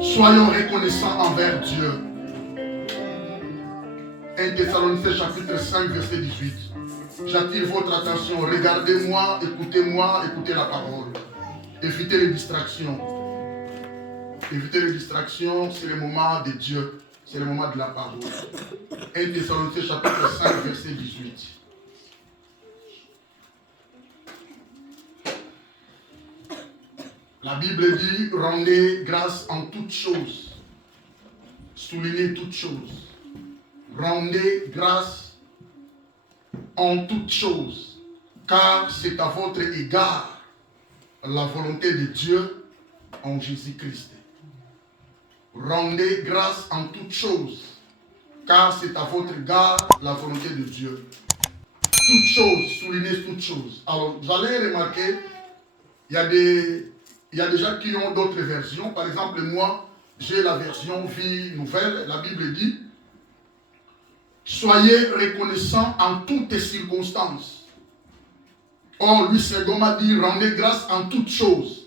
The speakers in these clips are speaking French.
Soyons reconnaissants envers Dieu. 1 Thessaloniciens chapitre 5 verset 18. J'attire votre attention. Regardez-moi, écoutez la parole. Évitez les distractions. Évitez les distractions, c'est le moment de Dieu. C'est le moment de la parole. 1 Thessaloniciens chapitre 5 verset 18. La Bible dit, rendez grâce en toutes choses. Soulignez toutes choses. Rendez grâce en toutes choses, car c'est à votre égard la volonté de Dieu en Jésus-Christ. Rendez grâce en toutes choses, car c'est à votre égard la volonté de Dieu. Toutes choses, soulignez toutes choses. Alors, vous allez remarquer, il y a des gens qui ont d'autres versions. Par exemple, moi, j'ai la version Vie Nouvelle. La Bible dit, soyez reconnaissants en toutes circonstances. Or, lui, Second m'a dit, rendez grâce en toutes choses.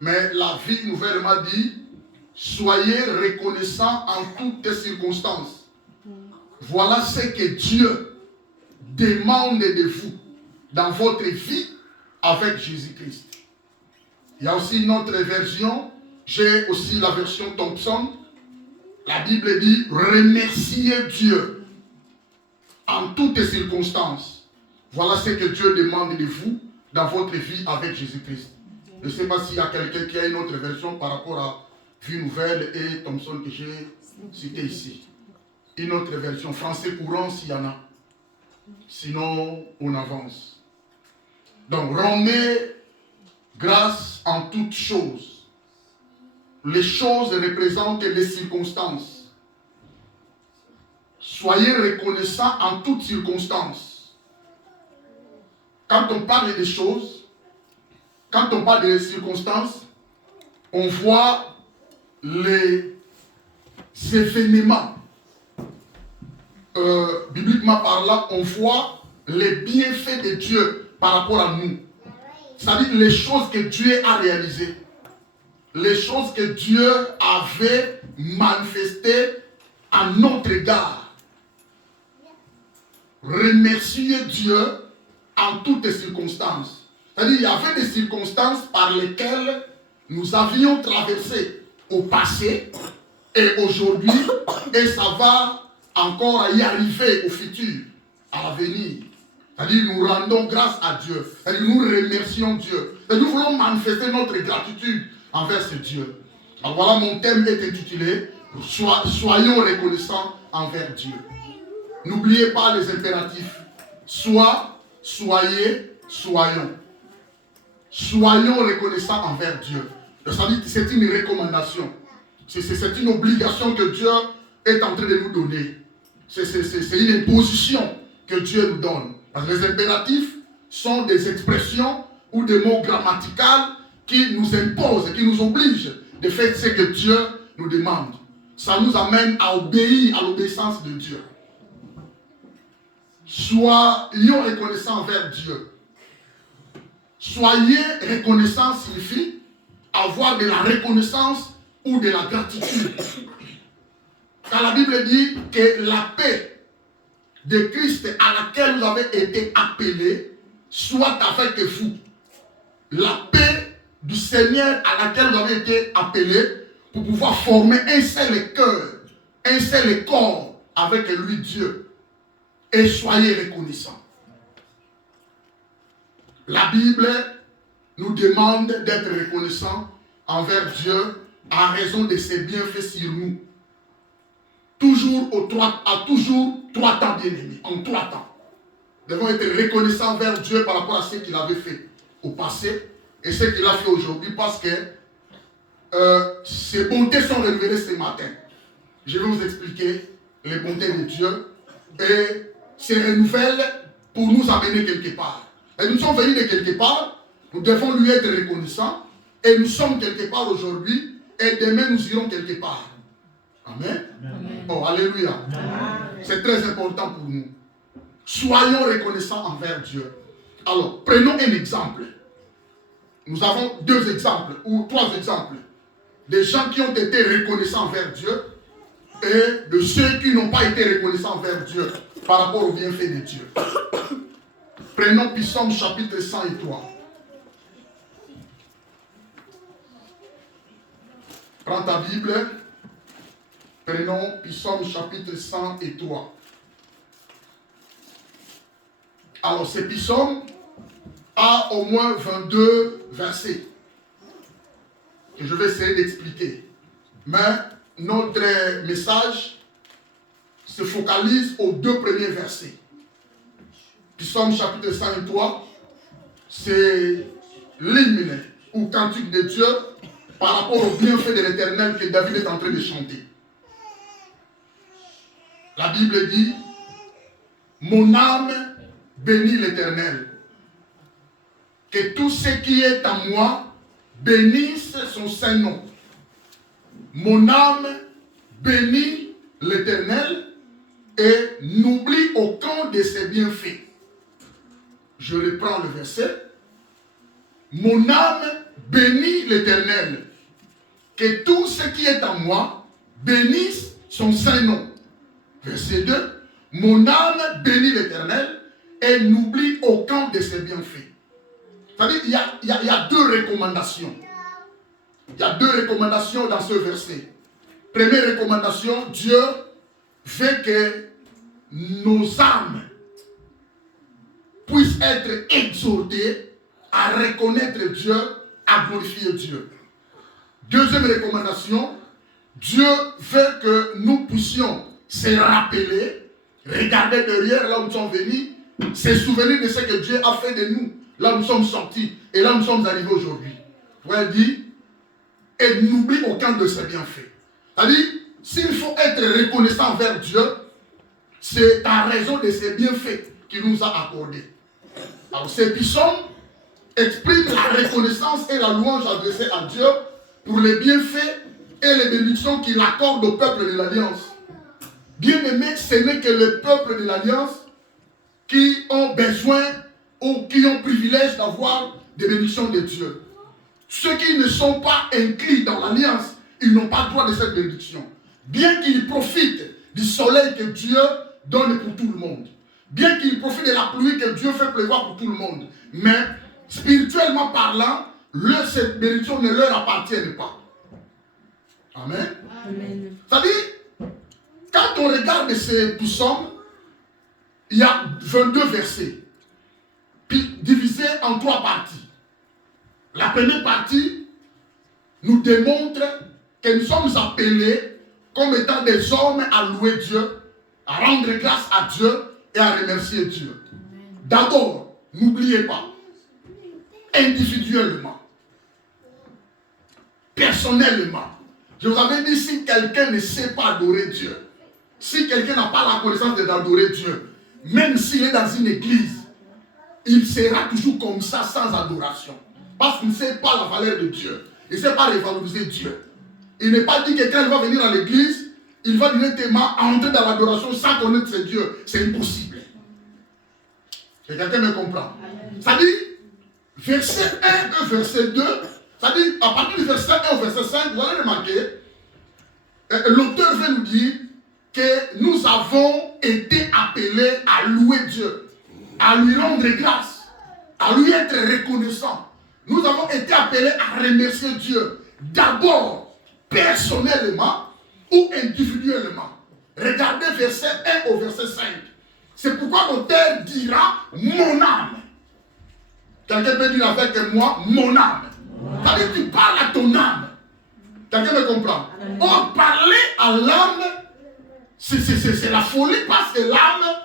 Mais la Vie Nouvelle m'a dit, soyez reconnaissants en toutes circonstances. Voilà ce que Dieu demande de vous dans votre vie avec Jésus-Christ. Il y a aussi une autre version. J'ai aussi la version Thompson. La Bible dit, remerciez Dieu en toutes circonstances. Voilà ce que Dieu demande de vous dans votre vie avec Jésus-Christ. Je ne sais pas s'il y a quelqu'un qui a une autre version par rapport à Vie Nouvelle et Thompson que j'ai cité ici. Une autre version, français courant s'il y en a. Sinon, on avance. Donc, rendez grâce en toutes choses. Les choses représentent les circonstances. Soyez reconnaissants en toutes circonstances. Quand on parle des choses, quand on parle des circonstances, on voit les événements. Bibliquement parlant, on voit les bienfaits de Dieu par rapport à nous. C'est-à-dire les choses que Dieu a réalisées. Les choses que Dieu avait manifestées à notre égard. Remercier Dieu en toutes circonstances. C'est-à-dire il y avait des circonstances par lesquelles nous avions traversé au passé et aujourd'hui, et ça va encore y arriver au futur, à l'avenir. C'est-à-dire nous rendons grâce à Dieu. C'est-à-dire nous remercions Dieu. Et nous voulons manifester notre gratitude envers ce Dieu. Alors voilà, mon thème est intitulé « Soyons reconnaissants envers Dieu ». N'oubliez pas les impératifs. Sois, soyez, soyons. Soyons reconnaissants envers Dieu. C'est-à-dire que c'est une recommandation. C'est une obligation que Dieu est en train de nous donner. C'est une imposition que Dieu nous donne. Parce que les impératifs sont des expressions ou des mots grammaticaux qui nous imposent, qui nous obligent de faire ce que Dieu nous demande. Ça nous amène à obéir à l'obéissance de Dieu. Soyons reconnaissants envers Dieu. Soyez reconnaissants signifie avoir de la reconnaissance ou de la gratitude. Car la Bible dit que la paix de Christ à laquelle vous avez été appelés soit avec vous. La paix du Seigneur à laquelle vous avez été appelés pour pouvoir former un seul cœur, un seul corps avec lui Dieu. Et soyez reconnaissants. La Bible nous demande d'être reconnaissants envers Dieu en raison de ses bienfaits sur nous. Toujours trois temps, bien aimés, en 3 temps. Nous devons être reconnaissants envers Dieu par rapport à ce qu'il avait fait au passé et ce qu'il a fait aujourd'hui parce que ses bontés sont révélées ce matin. Je vais vous expliquer les bontés de Dieu et se renouvellent pour nous amener quelque part. Et nous sommes venus de quelque part, nous devons lui être reconnaissants et nous sommes quelque part aujourd'hui et demain nous irons quelque part. Amen. Amen. Oh, alléluia. C'est très important pour nous. Soyons reconnaissants envers Dieu. Alors, prenons un exemple. Nous avons 2 exemples ou 3 exemples. des gens qui ont été reconnaissants envers Dieu et de ceux qui n'ont pas été reconnaissants envers Dieu par rapport au bienfait de Dieu. Prenons Psaume chapitre 103. Prends ta Bible. Prenons Psaume chapitre 103. Alors, ce psaume a au moins 22 versets que je vais essayer d'expliquer. Mais notre message se focalise aux 2 premiers versets. Psaume chapitre 103, c'est l'hymne ou cantique de Dieu par rapport au bienfait de l'Éternel que David est en train de chanter. La Bible dit, mon âme bénit l'Éternel. Que tout ce qui est en moi bénisse son saint nom. Mon âme bénit l'Éternel et n'oublie aucun de ses bienfaits. Je reprends le verset. Mon âme bénit l'Éternel. Que tout ce qui est en moi bénisse son saint nom. Verset 2. Mon âme bénit l'Éternel et n'oublie aucun de ses bienfaits. C'est-à-dire qu'il y a 2 recommandations. Il y a 2 recommandations dans ce verset. Première recommandation, Dieu veut que nos âmes puissent être exhortées à reconnaître Dieu, à glorifier Dieu. Deuxième recommandation, Dieu veut que nous puissions se rappeler, regarder derrière là où nous sommes venus, se souvenir de ce que Dieu a fait de nous, là où nous sommes sortis et là où nous sommes arrivés aujourd'hui. Vous voyez, dit, et n'oublie aucun de ses bienfaits. C'est-à-dire, s'il faut être reconnaissant envers Dieu, c'est à raison de ses bienfaits qu'il nous a accordés. Alors, ces psaumes expriment la reconnaissance et la louange adressée à Dieu pour les bienfaits et les bénédictions qu'il accorde au peuple de l'Alliance. Bien aimé, ce n'est que le peuple de l'Alliance qui ont besoin ou qui ont privilège d'avoir des bénédictions de Dieu. Ceux qui ne sont pas inclus dans l'Alliance, ils n'ont pas droit de cette bénédiction. Bien qu'ils profitent du soleil que Dieu donne pour tout le monde. Bien qu'ils profitent de la pluie que Dieu fait pleuvoir pour tout le monde. Mais, spirituellement parlant, cette bénédiction ne leur appartient pas. Amen. Amen. C'est-à-dire, quand on regarde ces psaumes, il y a 22 versets, puis divisés en 3 parties. La première partie nous démontre que nous sommes appelés comme étant des hommes à louer Dieu, à rendre grâce à Dieu et à remercier Dieu. D'abord, n'oubliez pas, individuellement, personnellement, je vous avais dit, si quelqu'un ne sait pas adorer Dieu, si quelqu'un n'a pas la connaissance d'adorer Dieu, même s'il est dans une église, il sera toujours comme ça sans adoration. Parce qu'il ne sait pas la valeur de Dieu. Il ne sait pas revaloriser Dieu. Il n'est pas dit que quand il va venir à l'église, il va directement entrer dans l'adoration sans connaître ce Dieu. C'est impossible. Et quelqu'un me comprend. C'est-à-dire, verset 1 et verset 2, c'est-à-dire, à partir du verset 1 au verset 5, vous allez remarquer, l'auteur veut nous dire que nous avons été appelés à louer Dieu, à lui rendre grâce, à lui être reconnaissant. Nous avons été appelés à remercier Dieu, d'abord personnellement ou individuellement. Regardez verset 1 au verset 5. C'est pourquoi l'auteur dira mon âme. Quelqu'un peut dire avec moi mon âme. C'est-à-dire tu parles à ton âme. Quelqu'un me comprend? Or, parler à l'âme, c'est la folie parce que l'âme,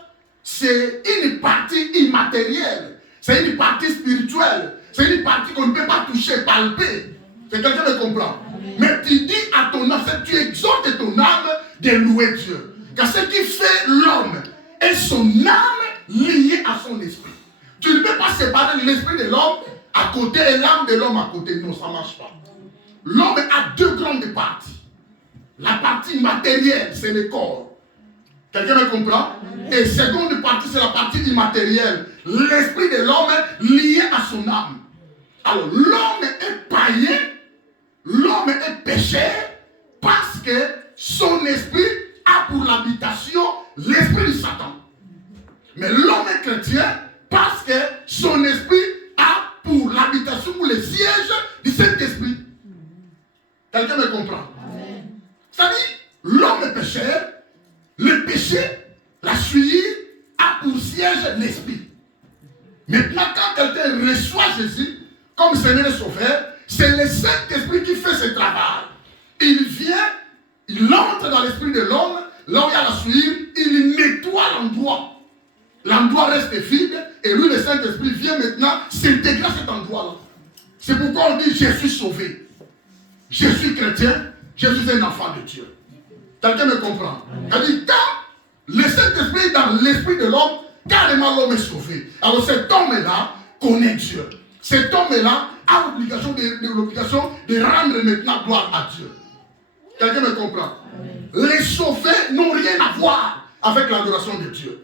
c'est une partie immatérielle. C'est une partie spirituelle. C'est une partie qu'on ne peut pas toucher, palper. C'est quelqu'un me comprend. Mais tu dis à ton âme, tu exhortes ton âme de louer Dieu. Car ce qui fait l'homme est son âme liée à son esprit. Tu ne peux pas séparer l'esprit de l'homme à côté et l'âme de l'homme à côté. Non, ça ne marche pas. L'homme a 2 grandes parties. La partie matérielle, c'est le corps. Quelqu'un me comprend? Et seconde partie, c'est la partie immatérielle. L'esprit de l'homme lié à son âme. Alors, l'homme est païen l'homme est pécheur parce que son esprit a pour l'habitation l'esprit de Satan. Mais l'homme est chrétien parce que son esprit a pour l'habitation ou le siège du Saint-Esprit. Quelqu'un me comprend? C'est-à-dire, l'homme est pécheur, le péché, la souillure, a pour siège l'esprit. Maintenant, quand quelqu'un reçoit Jésus comme Seigneur et Sauveur, c'est le Saint-Esprit qui fait ce travail. Il vient, il entre dans l'esprit de l'homme, là où il y a la souillure, il nettoie l'endroit. L'endroit reste vide, et lui, le Saint-Esprit, vient maintenant s'intégrer à cet endroit-là. C'est pourquoi on dit, je suis sauvé. Je suis chrétien, je suis un enfant de Dieu. Quelqu'un me comprend? C'est-à-dire, quand le Saint-Esprit est dans l'esprit de l'homme, carrément l'homme est sauvé. Alors cet homme-là connaît Dieu. Cet homme-là a l'obligation de rendre maintenant gloire à Dieu. Quelqu'un me comprend? Les sauvés n'ont rien à voir avec l'adoration de Dieu.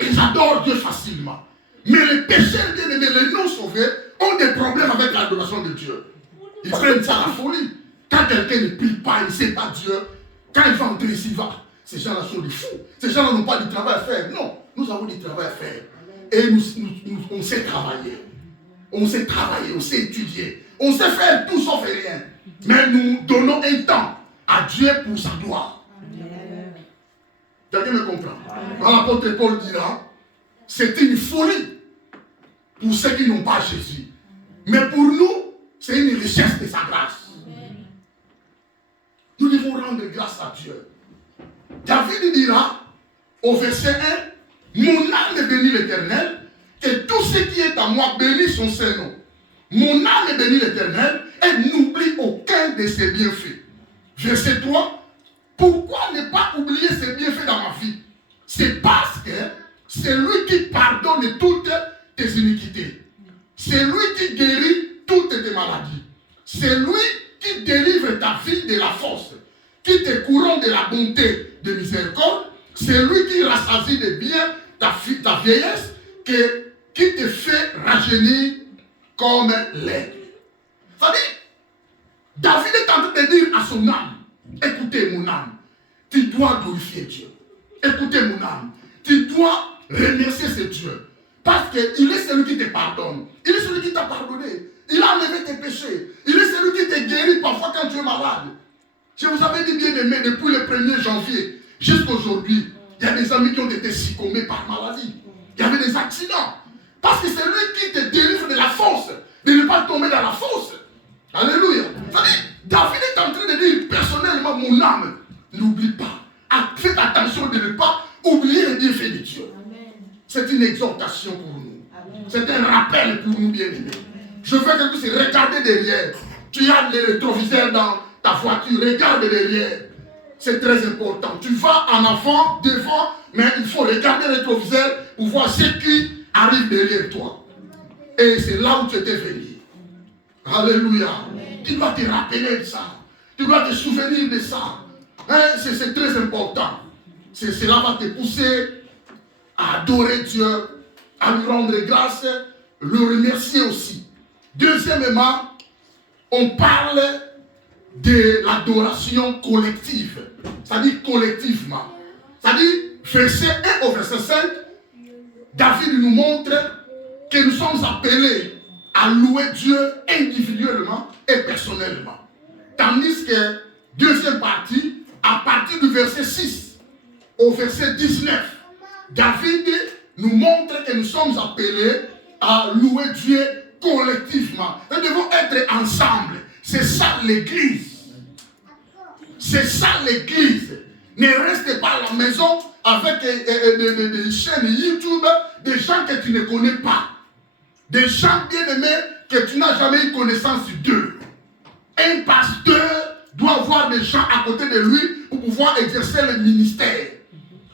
Ils adorent Dieu facilement. Mais les pécheurs bien-aimés, les non-sauvés, ont des problèmes avec l'adoration de Dieu. Ils prennent ça à la folie. Quand quelqu'un ne prie pas, il ne sait pas Dieu, quand il va entrer ici, il va. Ces gens-là sont des fous. Ces gens-là n'ont pas du travail à faire. Non, nous avons du travail à faire. Et on sait travailler. On sait travailler, on sait étudier. On sait faire tout sauf rien. Mais nous donnons un temps à Dieu pour sa gloire. Quelqu'un me comprend? Quand l'apôtre Paul dira, c'est une folie pour ceux qui n'ont pas Jésus. Mais pour nous, c'est une richesse de sa grâce. Nous devons rendre grâce à Dieu. David dira au verset 1, mon âme bénit l'Éternel, et tout ce qui est à moi bénit son Saint-Nom. Mon âme bénit l'Éternel et n'oublie aucun de ses bienfaits. Verset 3, pourquoi ne pas oublier ses bienfaits dans ma vie? C'est parce que c'est lui qui pardonne toutes tes iniquités. C'est lui qui guérit toutes tes maladies. C'est lui qui délivre ta vie de la force, qui te couronne de la bonté, de miséricorde. C'est lui qui rassasie de bien ta vieillesse, qui te fait rajeunir comme l'aigle. C'est-à-dire, David est en train de dire à son âme, écoutez mon âme, tu dois glorifier Dieu. Écoutez mon âme, tu dois remercier ce Dieu. Parce qu'il est celui qui te pardonne. Il est celui qui t'a pardonné. Il a enlevé tes péchés. Il est celui qui te guérit parfois quand tu es malade. Je vous avais dit bien aimé, depuis le 1er janvier jusqu'à aujourd'hui, il y a des amis qui ont été succombés par maladie. Il y avait des accidents. Parce que c'est lui qui te délivre de la force, de ne pas tomber dans la fosse. Alléluia. C'est-à-dire, David est en train de dire personnellement, mon âme, n'oublie pas. Faites attention de ne pas oublier les bienfaits de Dieu. C'est une exhortation pour nous. C'est un rappel pour nous, bien-aimés. Je veux que tu regardes derrière. Tu as les rétroviseurs dans ta voiture, regarde derrière. C'est très important. Tu vas en avant, devant, mais il faut regarder les rétroviseurs pour voir ce qui arrive derrière toi. Et c'est là où tu étais venu. Alléluia. Tu dois te rappeler de ça. Tu dois te souvenir de ça. Hein? C'est très important. Cela va te pousser à adorer Dieu, à lui rendre grâce, le remercier aussi. Deuxièmement, on parle de l'adoration collective. C'est-à-dire collectivement. C'est-à-dire, verset 1 au verset 5, David nous montre que nous sommes appelés à louer Dieu individuellement et personnellement. Tandis que, deuxième partie, à partir du verset 6 au verset 19, David nous montre que nous sommes appelés à louer Dieu collectivement. Nous devons être ensemble. C'est ça l'église. C'est ça l'église. Ne restez pas à la maison avec des chaînes YouTube, des gens que tu ne connais pas. Des gens bien-aimés que tu n'as jamais eu connaissance d'eux. Un pasteur doit avoir des gens à côté de lui pour pouvoir exercer le ministère.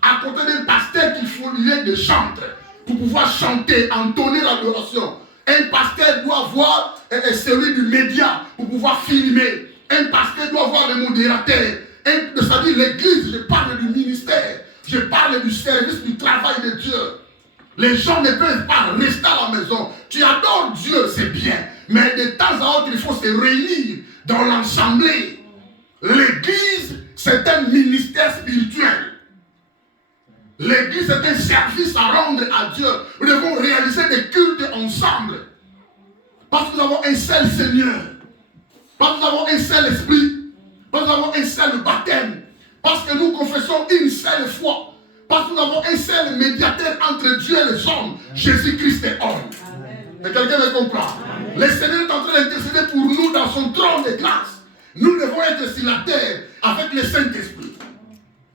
À côté d'un pasteur qu'il faut lier des chantres pour pouvoir chanter, entonner l'adoration. Un pasteur doit avoir celui du média pour pouvoir filmer. Un pasteur doit avoir le modérateur. C'est-à-dire l'église, je parle du ministère. Je parle du service, du travail de Dieu. Les gens ne peuvent pas rester à la maison. Tu adores Dieu, c'est bien. Mais de temps à autre, il faut se réunir dans l'assemblée. L'église, c'est un ministère spirituel. L'église, c'est un service à rendre à Dieu. Nous devons réaliser des cultes ensemble. Parce que nous avons un seul Seigneur. Parce que nous avons un seul esprit. Parce que nous avons un seul baptême. Parce que nous confessons une seule foi. Parce que nous avons un seul médiateur entre Dieu et les hommes. Jésus-Christ est homme. Et quelqu'un me comprend? Le Seigneur est en train d'intercéder pour nous dans son trône de grâce. Nous devons être sur la terre avec le Saint-Esprit.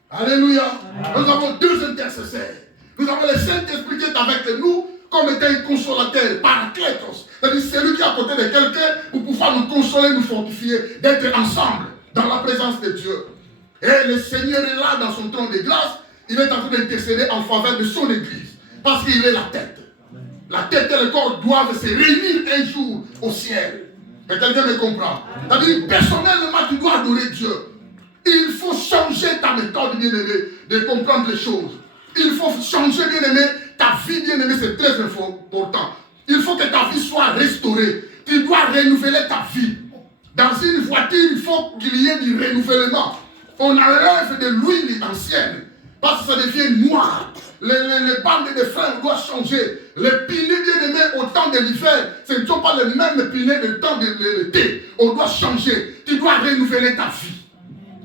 Alléluia. Nous avons deux intercesseurs. Nous avons le Saint-Esprit qui est avec nous comme étant un consolateur, Paraclétos. C'est-à-dire celui qui est à côté de quelqu'un pour pouvoir nous consoler, nous fortifier, d'être ensemble dans la présence de Dieu. Et le Seigneur est là dans son trône de grâce. Il est en train d'intercéder en faveur de son Église. Parce qu'il est la tête. La tête et le corps doivent se réunir un jour au ciel. Et quelqu'un me comprend? C'est-à-dire, personnellement, tu dois adorer Dieu. Il faut changer ta méthode, bien-aimé, de comprendre les choses. Il faut changer, bien-aimé, ta vie, bien-aimé, c'est très important. Il faut que ta vie soit restaurée. Tu dois renouveler ta vie. Dans une voiture, il faut qu'il y ait du renouvellement. On enlève de l'huile ancienne. Parce que ça devient noir. Les bandes de frein doivent changer. Les pneus bien-aimés au temps de l'hiver, ce ne sont pas les mêmes pneus du temps de l'été. On doit changer. Tu dois renouveler ta vie.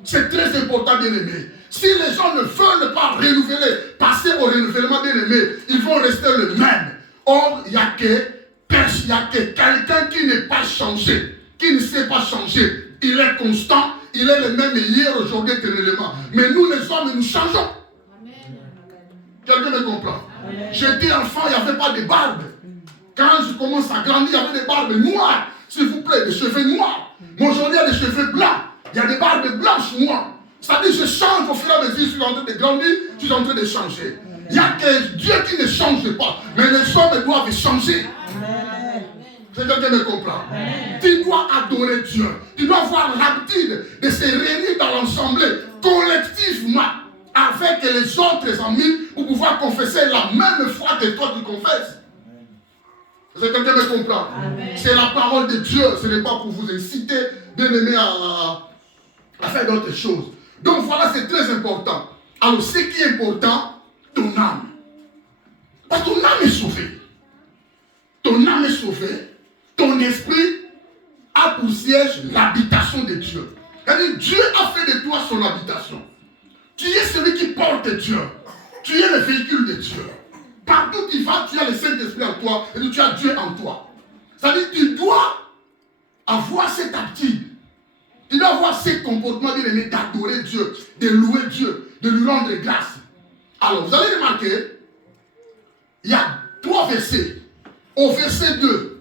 C'est très important, bien-aimé. Si les gens ne veulent pas renouveler, passer au renouvellement, bien-aimé, ils vont rester le même. Or, il n'y a que quelqu'un qui n'est pas changé, qui ne sait pas changer. Il est constant, il est le même hier, aujourd'hui, éternellement. Mais nous, les hommes, nous changeons. Quelqu'un me comprend? J'étais enfant, il n'y avait pas de barbe. Quand je commence à grandir, il y avait des barbes noires. S'il vous plaît, des cheveux noirs. Mais aujourd'hui, il y a des cheveux blancs. Il y a des barbes blanches, moi. C'est-à-dire que je change au fur et à mesure, je suis en train de grandir, je suis en train de changer. Il n'y a que Dieu qui ne change pas. Mais les hommes doivent changer. C'est quelqu'un qui me comprend. Tu dois adorer Dieu. Tu dois avoir l'habitude de se réunir dans l'assemblée collectivement avec les autres amis pour pouvoir confesser la même foi que toi tu confesses. C'est quelqu'un qui me comprend. C'est la parole de Dieu. Ce n'est pas pour vous inciter, bien aimé, à faire d'autres choses. Donc voilà, c'est très important. Alors, ce qui est important, ton âme. Parce que ton âme est sauvée. Ton âme est sauvée. Ton esprit a pour siège l'habitation de Dieu. C'est-à-dire, Dieu a fait de toi son habitation. Tu es celui qui porte Dieu. Tu es le véhicule de Dieu. Partout où tu vas, tu as le Saint-Esprit en toi et tu as Dieu en toi. C'est-à-dire, tu dois avoir cette attitude. Tu dois avoir ce comportement d'adorer Dieu, de louer Dieu, de lui rendre grâce. Alors, vous allez remarquer, il y a 3 versets. Au verset 2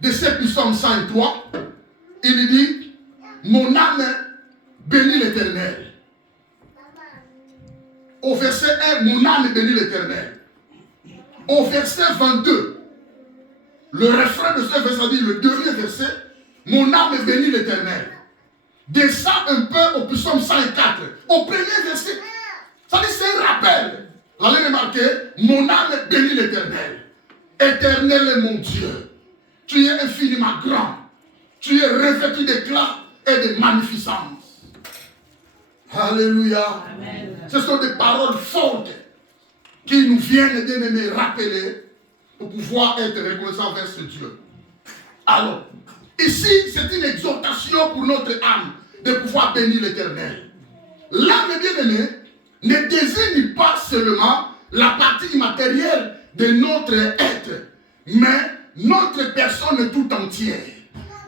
de ce psaume 103, il dit, mon âme bénit l'Éternel. Au verset 1, mon âme bénit l'Éternel. Au verset 22, le refrain de ce verset dit, le dernier verset, mon âme bénit l'Éternel. Descend un peu au psaume 104, au premier verset. Ça dit, c'est un rappel. Vous allez remarquer, mon âme bénit l'Éternel. Éternel est mon Dieu. Tu es infiniment grand. Tu es revêtu d'éclat et de magnificence. Alléluia. Amen. Ce sont des paroles fortes qui nous viennent, bien aimés, rappeler pour pouvoir être reconnaissants vers ce Dieu. Alors, ici, c'est une exhortation pour notre âme de pouvoir bénir l'Éternel. L'âme, bien aimée, ne désigne pas seulement la partie immatérielle de notre être, mais notre personne tout entière.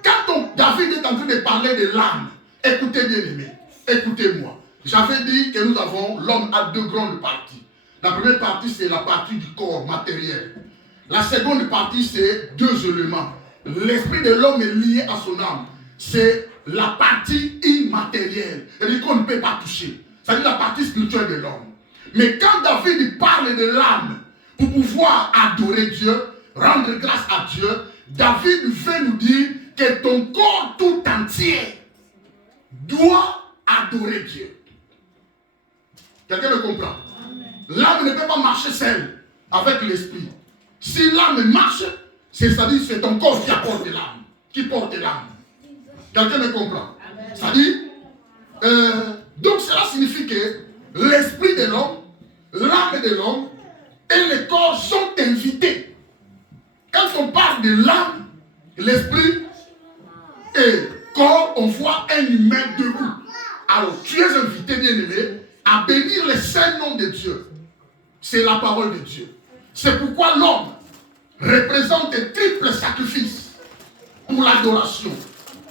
Quand David est en train de parler de l'âme, écoutez bien aimé, écoutez-moi. J'avais dit que nous avons, l'homme a 2 grandes parties. La première partie, c'est la partie du corps matériel. La seconde partie, c'est 2 éléments. L'esprit de l'homme est lié à son âme. C'est la partie immatérielle. C'est-à-dire qu'on ne peut pas toucher. C'est-à-dire la partie spirituelle de l'homme. Mais quand David parle de l'âme, pour pouvoir adorer Dieu, rendre grâce à Dieu, David veut nous dire que ton corps tout entier doit adorer Dieu. Quelqu'un me comprend? L'âme ne peut pas marcher seule avec l'esprit. Si l'âme marche, c'est-à-dire que c'est ton corps qui apporte l'âme. qui porte l'âme. Quelqu'un me comprend? Ça dit, donc cela signifie que l'esprit de l'homme, l'âme de l'homme et le corps sont invités. Quand on parle de l'âme, l'esprit et le corps, on voit un humain debout. Alors tu es invité, bien-aimé, à bénir le saint nom de Dieu. C'est la parole de Dieu. C'est pourquoi l'homme représente un triple sacrifice pour l'adoration.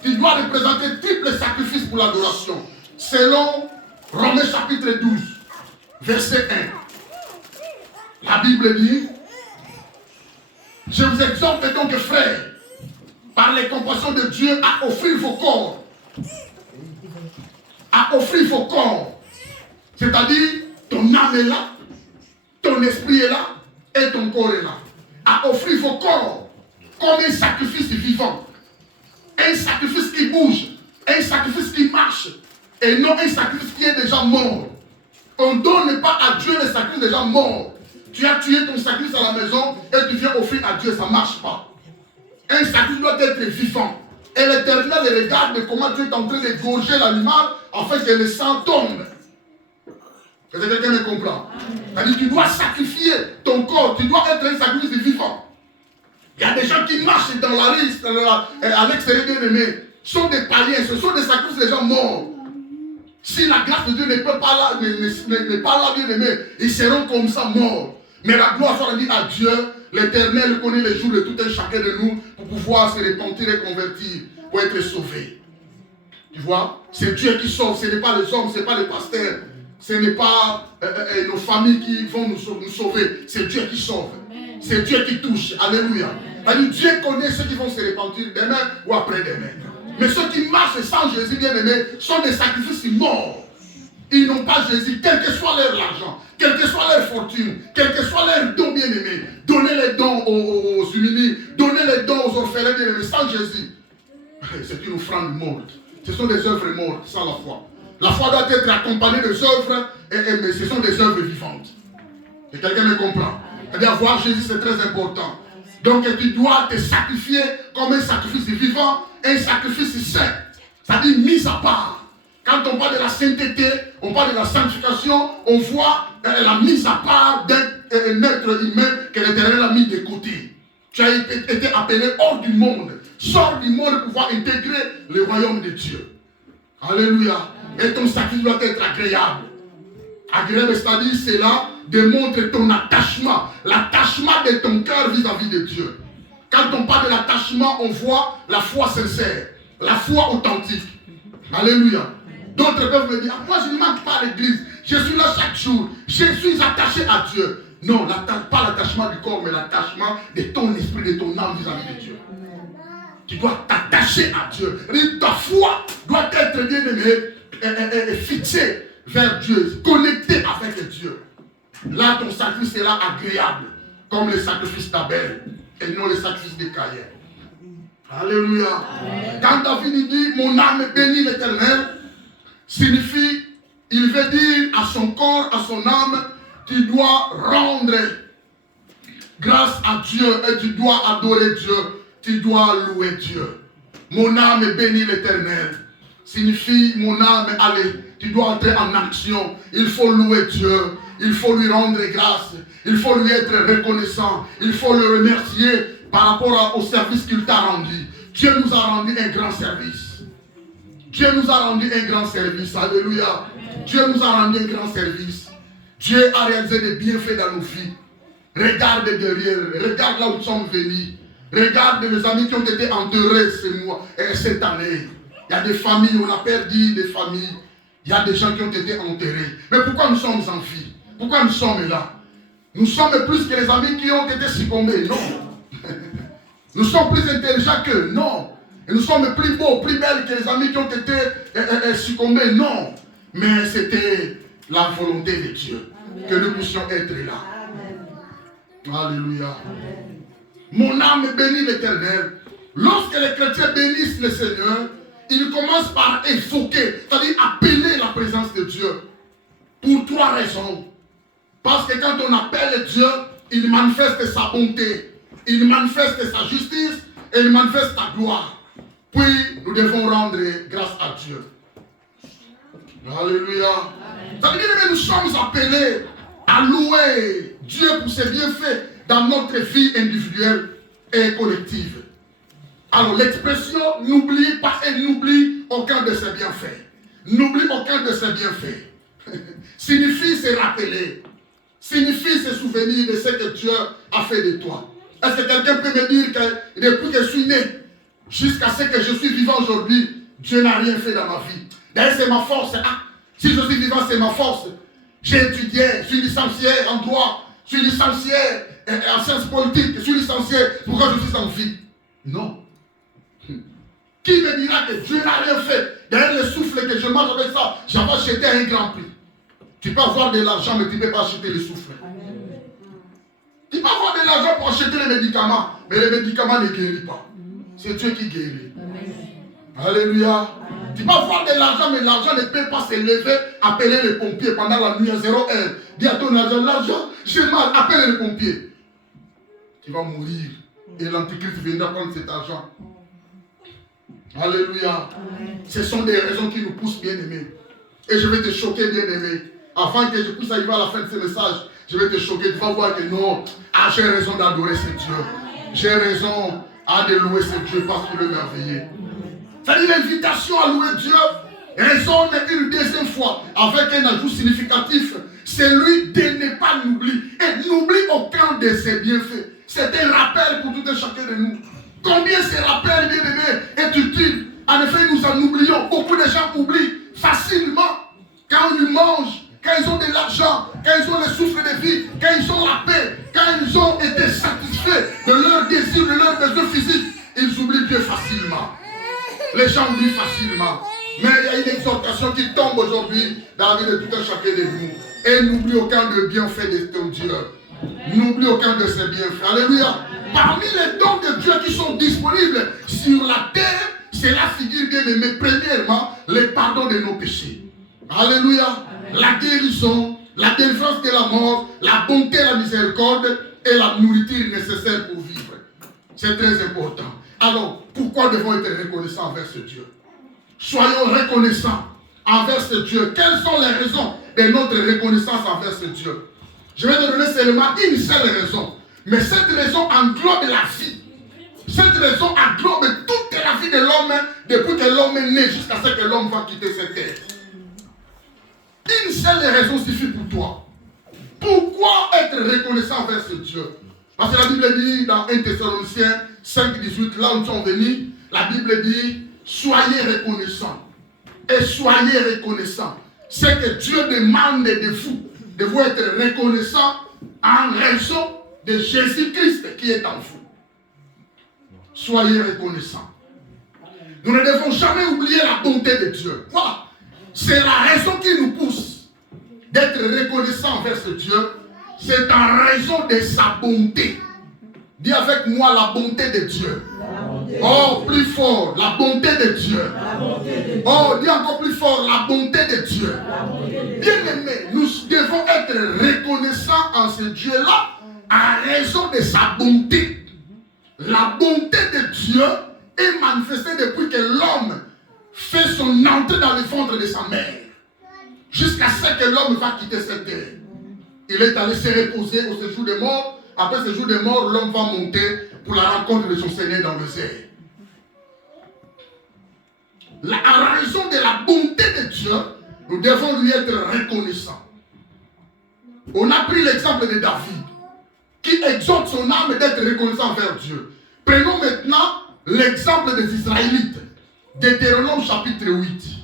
Tu dois représenter triple sacrifice pour l'adoration. Selon Romains chapitre 12, verset 1. La Bible dit, je vous exhorte donc, frères, par les compassions de Dieu, à offrir vos corps. À offrir vos corps. C'est-à-dire, ton âme est là, ton esprit est là, et ton corps est là. À offrir vos corps comme un sacrifice vivant. Un sacrifice qui bouge, un sacrifice qui marche, et non un sacrifice qui est déjà mort. On ne donne pas à Dieu les sacrifices déjà morts. Tu as tué ton sacrifice à la maison et tu viens offrir à Dieu, ça ne marche pas. Un sacrifice doit être vivant. Et l'Éternel regarde comment tu es en train d'égorger l'animal afin que le sang tombe. Est-ce que quelqu'un me comprend? C'est-à-dire que tu dois sacrifier ton corps, tu dois être un sacrifice vivant. Il y a des gens qui marchent dans la rue, à l'extérieur bien aimé, sont des païens, ce sont des sacrifices des gens morts. Si la grâce de Dieu n'est pas là, n'est pas là bien aimé, ils seront comme ça morts. Mais la gloire soit rendue à Dieu. L'Éternel connaît les jours de tout un chacun de nous pour pouvoir se repentir et convertir, pour être sauvé. Tu vois, c'est Dieu qui sauve, ce n'est pas les hommes, ce n'est pas les pasteurs, ce n'est pas nos familles qui vont nous sauver, c'est Dieu qui sauve. C'est Dieu qui touche. Alléluia. Dieu connaît ceux qui vont se repentir demain ou après-demain. Mais ceux qui marchent sans Jésus, bien-aimé, sont des sacrifices morts. Ils n'ont pas Jésus, quel que soit leur argent, quelle que soit leur fortune, quel que soit leur don, bien-aimé. Donnez les dons aux humiliés, donnez les dons aux orphelins, bien-aimés, sans Jésus. C'est une offrande morte. Ce sont des œuvres mortes sans la foi. La foi doit être accompagnée des œuvres, mais ce sont des œuvres vivantes. Et quelqu'un me comprend? C'est-à-dire, voir Jésus, c'est très important. Donc, tu dois te sacrifier comme un sacrifice vivant, un sacrifice saint. C'est-à-dire, mis à part. Quand on parle de la sainteté, on parle de la sanctification, on voit la mise à part d'un être humain que l'Éternel a mis de côté. Tu as été appelé hors du monde. Sors du monde pour pouvoir intégrer le royaume de Dieu. Alléluia. Et ton sacrifice doit être agréable. Agréable, c'est-à-dire, cela démontre ton attachement. L'attachement de ton cœur vis-à-vis de Dieu. Quand on parle de l'attachement, on voit la foi sincère. La foi authentique. Alléluia. D'autres peuvent me dire, moi je ne manque pas à l'église. Je suis là chaque jour. Je suis attaché à Dieu. Non, pas l'attachement du corps, mais l'attachement de ton esprit, de ton âme vis-à-vis de Dieu. Tu dois t'attacher à Dieu. Ta foi doit être bien aimée, fixée vers Dieu, connectée avec Dieu. Là, ton sacrifice sera agréable, comme le sacrifice d'Abel, et non le sacrifice de Caïn. Alléluia. Amen. Quand David dit, mon âme bénit l'Éternel, signifie, il veut dire à son corps, à son âme, tu dois rendre grâce à Dieu et tu dois adorer Dieu, tu dois louer Dieu. Mon âme bénit l'Éternel. Signifie, mon âme, allez, tu dois entrer en action. Il faut louer Dieu. Il faut lui rendre grâce. Il faut lui être reconnaissant. Il faut le remercier par rapport au service qu'il t'a rendu. Dieu nous a rendu un grand service. Dieu nous a rendu un grand service. Alléluia. Dieu nous a rendu un grand service. Dieu a réalisé des bienfaits dans nos vies. Regarde derrière. Regarde là où nous sommes venus. Regarde les amis qui ont été enterrés cette année. Il y a des familles, on a perdu des familles. Il y a des gens qui ont été enterrés. Mais pourquoi nous sommes en vie? Pourquoi nous sommes là? Nous sommes plus que les amis qui ont été succombés. Non. Nous sommes plus intelligents qu'eux. Non. Et nous sommes plus beaux, plus belles que les amis qui ont été succombés. Non. Mais c'était la volonté de Dieu. Amen. Que nous puissions être là. Amen. Alléluia. Amen. Mon âme bénit l'Éternel. Lorsque les chrétiens bénissent le Seigneur, ils commencent par évoquer, c'est-à-dire appeler la présence de Dieu. Pour trois raisons. Parce que quand on appelle Dieu, il manifeste sa bonté, il manifeste sa justice et il manifeste sa gloire. Puis nous devons rendre grâce à Dieu. Alléluia. Ça veut dire que nous sommes appelés à louer Dieu pour ses bienfaits dans notre vie individuelle et collective. Alors l'expression n'oublie pas et n'oublie aucun de ses bienfaits. N'oublie aucun de ses bienfaits. Signifie se rappeler. Signifie se souvenir de ce que Dieu a fait de toi. Est-ce que quelqu'un peut me dire que depuis que je suis né, jusqu'à ce que je suis vivant aujourd'hui, Dieu n'a rien fait dans ma vie? D'ailleurs, c'est ma force. Ah, si je suis vivant, c'est ma force. J'ai étudié, je suis licencié en droit, je suis licencié en sciences politiques, je suis licencié. Pourquoi je suis en vie? Non. Qui me dira que Dieu n'a rien fait? Derrière le souffle que je mange avec ça, j'avais acheté un grand prix. Tu peux avoir de l'argent, mais tu ne peux pas acheter le souffle. Tu peux avoir de l'argent pour acheter les médicaments, mais les médicaments ne guérissent pas. C'est Dieu qui guérit. Alléluia. Tu peux avoir de l'argent, mais l'argent ne peut pas se lever, appeler les pompiers pendant la nuit à 0 heure. Dis à ton argent, l'argent, j'ai mal, appelle les pompiers. Tu vas mourir. Et l'antichrist viendra prendre cet argent. Alléluia. Ce sont des raisons qui nous poussent, bien aimés. Et je vais te choquer, bien aimé. Afin que je puisse arriver à la fin de ce message, je vais te choquer. Tu vas voir que non, j'ai raison d'adorer ce Dieu. J'ai raison de louer ce Dieu parce qu'il est merveilleux. C'est-à-dire l'invitation à louer Dieu résonne une deuxième fois avec un ajout significatif. C'est lui de ne pas l'oublier. Et n'oublie aucun de ses bienfaits. C'est un rappel pour tout et chacun de nous. Combien ces rappels, bien aimés, est utile? En effet, nous en oublions. Beaucoup de gens oublient facilement quand ils mangent, quand ils ont de l'argent, quand ils ont le souffle de vie, quand ils ont la paix, quand ils ont été satisfaits de leurs désirs, de leurs besoins physiques. Ils oublient Dieu facilement. Les gens oublient facilement. Mais il y a une exhortation qui tombe aujourd'hui dans la vie de tout un chacun de nous. Et n'oublie aucun des bienfaits de ton Dieu. N'oublie aucun de ses bienfaits. Alléluia. Parmi les dons de Dieu qui sont disponibles sur la terre, c'est la figure bien aimée. Premièrement, le pardon de nos péchés. Alléluia. La guérison, la délivrance de la mort, la bonté, la miséricorde et la nourriture nécessaire pour vivre. C'est très important. Alors, pourquoi devons-nous être reconnaissants envers ce Dieu? Soyons reconnaissants envers ce Dieu. Quelles sont les raisons de notre reconnaissance envers ce Dieu? Je vais te donner seulement une seule raison. Mais cette raison englobe la vie. Cette raison englobe toute la vie de l'homme depuis que l'homme est né jusqu'à ce que l'homme va quitter cette terre. Une seule raison suffit pour toi. Pourquoi être reconnaissant envers ce Dieu? Parce que la Bible dit dans 1 Thessaloniciens 5, 18, là où nous sommes venus, la Bible dit, soyez reconnaissants. Et soyez reconnaissants. C'est que Dieu demande de vous être reconnaissants en raison de Jésus-Christ qui est en vous. Soyez reconnaissants. Nous ne devons jamais oublier la bonté de Dieu. Voilà. C'est la raison qui nous pousse d'être reconnaissants envers ce Dieu. C'est en raison de sa bonté. Dis avec moi la bonté de Dieu. Oh, plus fort, la bonté de Dieu. Oh, dis encore plus fort, la bonté de Dieu. Bien aimés, nous devons être reconnaissants en ce Dieu-là en raison de sa bonté. La bonté de Dieu est manifestée depuis que l'homme fait son entrée dans le ventre de sa mère. Jusqu'à ce que l'homme va quitter cette terre. Il est allé se reposer au séjour des morts. Après ce jour de mort, l'homme va monter pour la rencontre de son Seigneur dans le ciel. En raison de la bonté de Dieu, nous devons lui être reconnaissants. On a pris l'exemple de David, qui exhorte son âme d'être reconnaissant envers Dieu. Prenons maintenant l'exemple des Israélites. Deutéronome chapitre 8.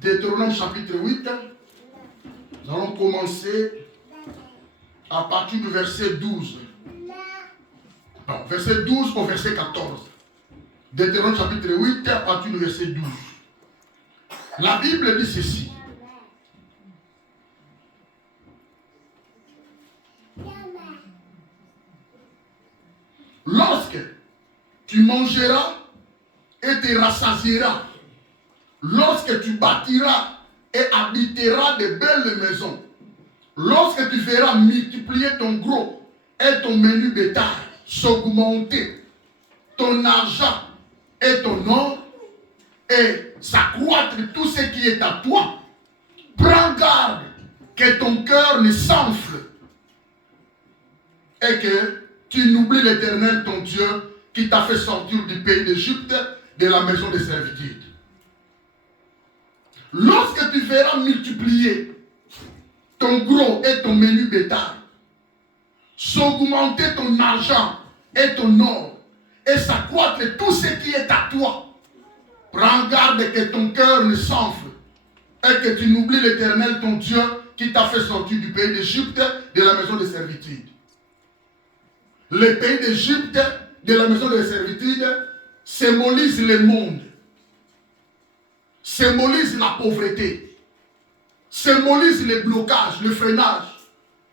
Deutéronome chapitre 8, nous allons commencer à partir du verset 12. Non, verset 12 au verset 14. Deutéronome chapitre 8, à partir du verset 12. La Bible dit ceci. Lorsque tu mangeras et te rassasieras, lorsque tu bâtiras et habiteras de belles maisons, lorsque tu verras multiplier ton gros et ton menu bétail, s'augmenter ton argent et ton or, et s'accroître tout ce qui est à toi, prends garde que ton cœur ne s'enfle et que tu n'oublies l'Éternel ton Dieu qui t'a fait sortir du pays d'Égypte, de la maison de servitude. Lorsque tu verras multiplier ton gros et ton menu bétail, s'augmenter ton argent et ton or, et s'accroître tout ce qui est à toi, prends garde que ton cœur ne s'enfle et que tu n'oublies l'Éternel ton Dieu qui t'a fait sortir du pays d'Égypte, de la maison de servitude. Le pays d'Égypte, de la maison de servitude, symbolise le monde, symbolise la pauvreté, symbolise le blocage, le freinage,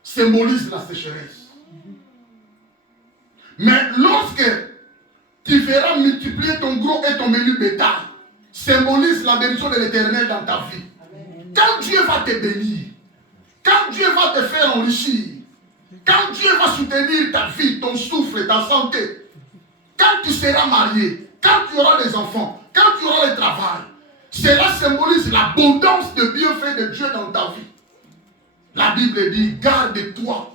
symbolise la sécheresse. Mais lorsque tu verras multiplier ton gros et ton menu bétail, symbolise la bénédiction de l'Éternel dans ta vie. Amen. Quand Dieu va te bénir, quand Dieu va te faire enrichir, quand Dieu va soutenir ta vie, ton souffle, ta santé, quand tu seras marié, quand tu auras des enfants, quand tu auras le travail, cela symbolise l'abondance de bienfaits de Dieu dans ta vie. La Bible dit, garde-toi